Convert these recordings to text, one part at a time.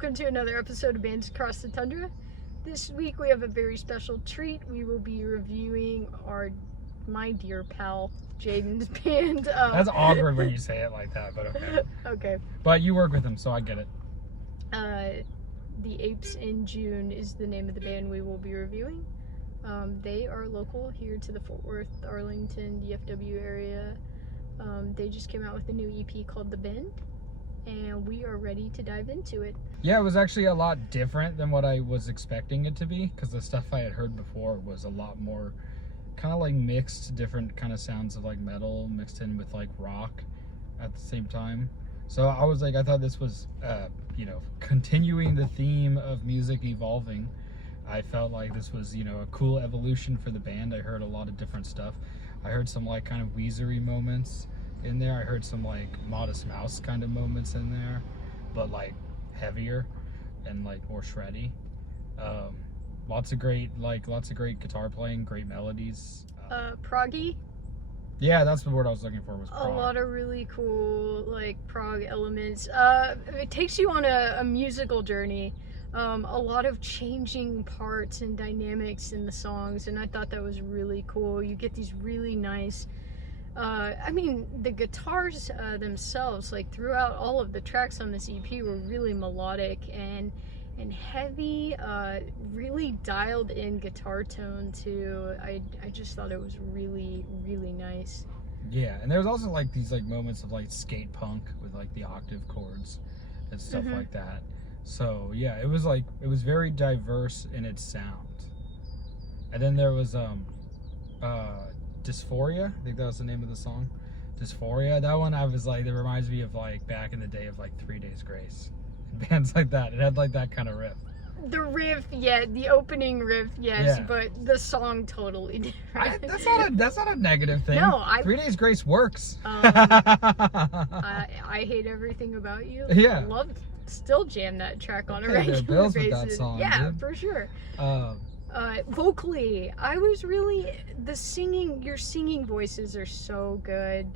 welcome to another episode of Bands Across the Tundra. This week we have a very special treat. We will be reviewing my dear pal, Jaden's band. That's awkward when you say it like that, but okay. Okay. But you work with him, so I get it. The Apes in June is the name of the band we will be reviewing. They are local here to the Fort Worth, Arlington, DFW area. They just came out with a new EP called The Bend, and we are ready to dive into it. Yeah, it was actually a lot different than what I was expecting it to be, because the stuff I had heard before was a lot more kind of like mixed, different kind of sounds of like metal mixed in with like rock at the same time. So I was like, I thought this was, continuing the theme of music evolving. I felt like this was, a cool evolution for the band. I heard a lot of different stuff. I heard some like kind of Weezery moments in there. I heard some like Modest Mouse kind of moments in there, but like heavier and like more shreddy. Lots of great guitar playing, great melodies. Proggy. Yeah, that's the word I was looking for, was prog. A lot of really cool like prog elements. It takes you on a musical journey. A lot of changing parts and dynamics in the songs, and I thought that was really cool. You get these really nice the guitars themselves, like throughout all of the tracks on this EP, were really melodic and heavy, really dialed in guitar tone too. I just thought it was really, really nice. Yeah, and there's also like these like moments of like skate punk with like the octave chords and stuff like that. So yeah, it was very diverse in its sound. And then there was Dysphoria, I think that was the name of the song. Dysphoria, that one I was like, it reminds me of like back in the day of like 3 Days Grace and bands like that. It had like that kind of riff. The riff, yeah, the opening riff, yes, yeah. But the song totally different. That's not a negative thing. No, 3 Days Grace works. I hate everything about you. Yeah. I love still jam that track on a Their regular bills basis. with that song, yeah, dude. for sure. Vocally, I was really your singing voices are so good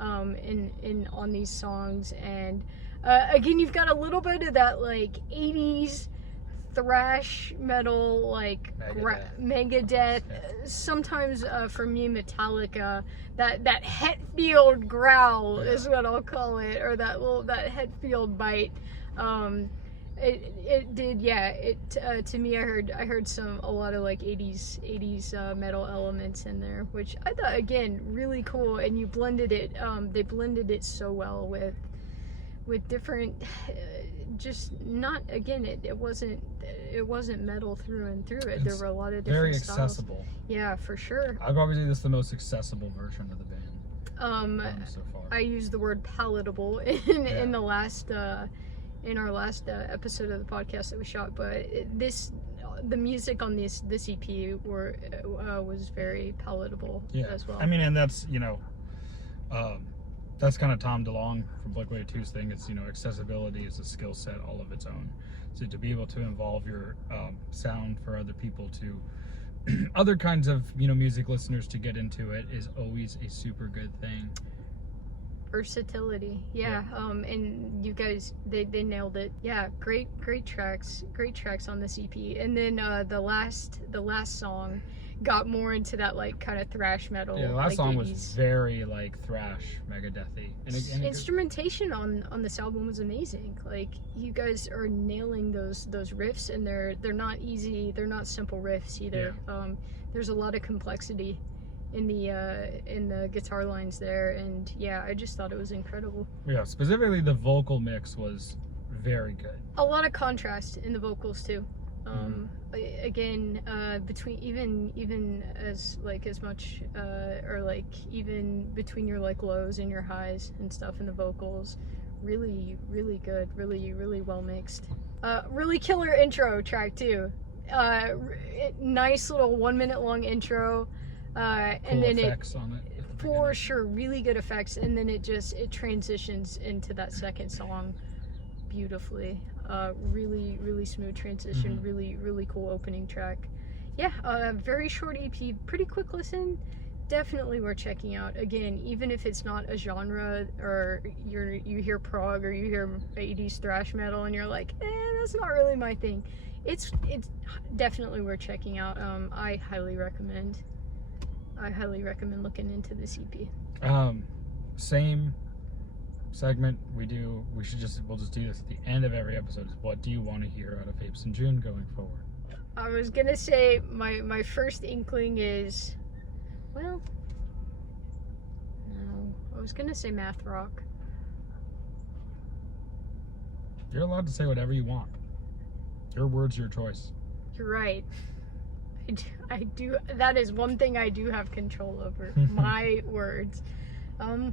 on these songs, and again, you've got a little bit of that like 80s thrash metal, like Megadeth. Sometimes for me, Metallica, that Hetfield growl is what I'll call it, or that Hetfield bite. It did, yeah. To me, I heard a lot of like 80s metal elements in there, which I thought, again, really cool. And you blended it. They blended it so well with different. Just not, again. It wasn't metal through and through. There were a lot of different very styles. accessible. Yeah, for sure. I'd probably say this is the most accessible version of the band. So far. I used the word palatable in the last. In our last episode of the podcast that we shot, but the music on this EP was very palatable as well. I mean, and that's that's kind of Tom DeLonge from Blink-182's thing. It's accessibility is a skill set all of its own. So to be able to involve your sound for other people to other kinds of music listeners to get into it is always a super good thing. Versatility, yeah. And you guys, they nailed it. Yeah, great tracks on this EP. And then the last song got more into that like kind of thrash metal. Yeah, the last song 80s. was very like thrash, Megadethy. And instrumentation on this album was amazing. Like, you guys are nailing those riffs, and they're not easy. They're not simple riffs either. Yeah. There's a lot of complexity in the guitar lines there, and yeah, I just thought it was incredible. Yeah, specifically the vocal mix was very good. A lot of contrast in the vocals too. Again, between even as much or like even between your like lows and your highs and stuff in the vocals, really good, really well mixed. Really killer intro track too. Nice little 1 minute long intro. And then effects on it for sure, really good effects, and then it transitions into that second song beautifully. Really smooth transition. Really cool opening track. Yeah, very short EP, pretty quick listen. definitely worth checking out. Again, even if it's not a genre, or you hear prog or you hear 80s thrash metal and you're like, that's not really my thing. It's definitely worth checking out. I highly recommend looking into this EP. Same segment we'll just do this at the end of every episode. Is what do you want to hear out of Apes in June going forward? I was gonna say my first inkling is, well, no, I was gonna say math rock. You're allowed to say whatever you want. Your words, your choice. You're right. I do. That is one thing I do have control over. My words. That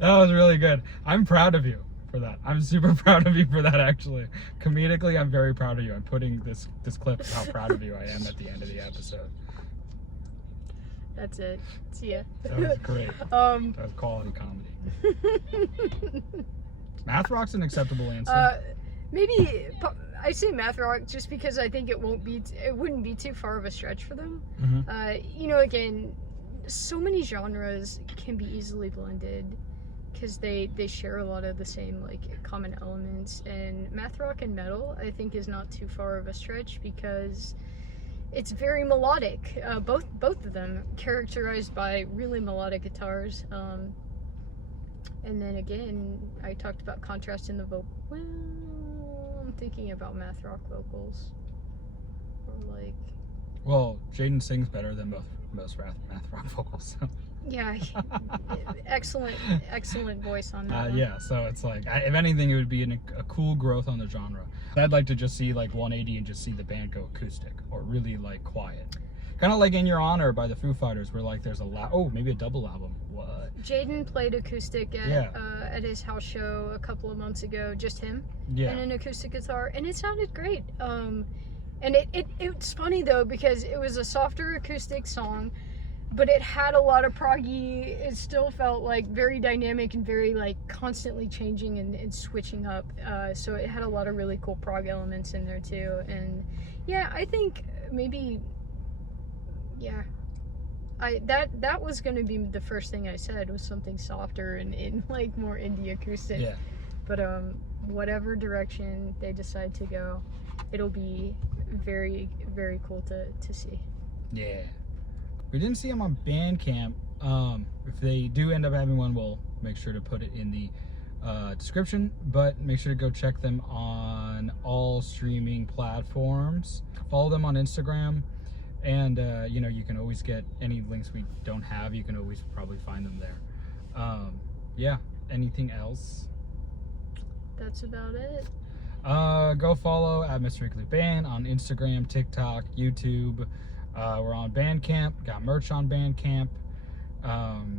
was really good. I'm proud of you for that. I'm super proud of you for that, actually. Comedically, I'm very proud of you. I'm putting this clip of how proud of you I am at the end of the episode. That's it. See ya. That was great. That was quality comedy. Math rock's an acceptable answer. Maybe I say math rock just because I think it wouldn't be too far of a stretch for them. Mm-hmm. Again, so many genres can be easily blended because they share a lot of the same like common elements, and math rock and metal I think is not too far of a stretch because it's very melodic. Both of them characterized by really melodic guitars. And then again, I talked about contrast in the vocal. Well, I'm thinking about math rock vocals. Or like. Well, Jaden sings better than most math rock vocals. So. Yeah, excellent voice on that. Yeah, so it's like, if anything, it would be a cool growth on the genre. I'd like to just see like 180 and just see the band go acoustic or really like quiet. Kind of like In Your Honor by the Foo Fighters, where like there's maybe a double album. What? Jaden played acoustic at his house show a couple of months ago, just him and an acoustic guitar, and it sounded great. And it's funny though because it was a softer acoustic song, but it had a lot of proggy. It still felt like very dynamic and very like constantly changing and switching up. So it had a lot of really cool prog elements in there too. And yeah, I think maybe. Yeah, that was gonna be the first thing I said, was something softer and in like more indie acoustic. Yeah. But whatever direction they decide to go, it'll be very, very cool to see. Yeah. We didn't see them on Bandcamp. If they do end up having one, we'll make sure to put it in the description. But make sure to go check them on all streaming platforms. Follow them on Instagram. And, you can always get any links we don't have. You can always probably find them there. Yeah. Anything else? That's about it. Go follow at Mr. Igloo Band on Instagram, TikTok, YouTube. We're on Bandcamp. Got merch on Bandcamp.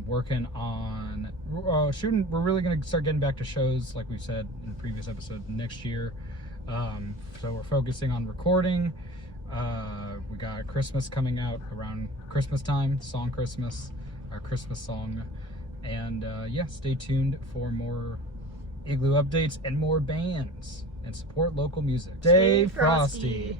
Working on shooting. We're really going to start getting back to shows, like we said in the previous episode, next year. So we're focusing on recording. We got Christmas coming out around Christmas time, song Christmas, our Christmas song. And stay tuned for more Igloo updates and more bands. And support local music. Stay frosty.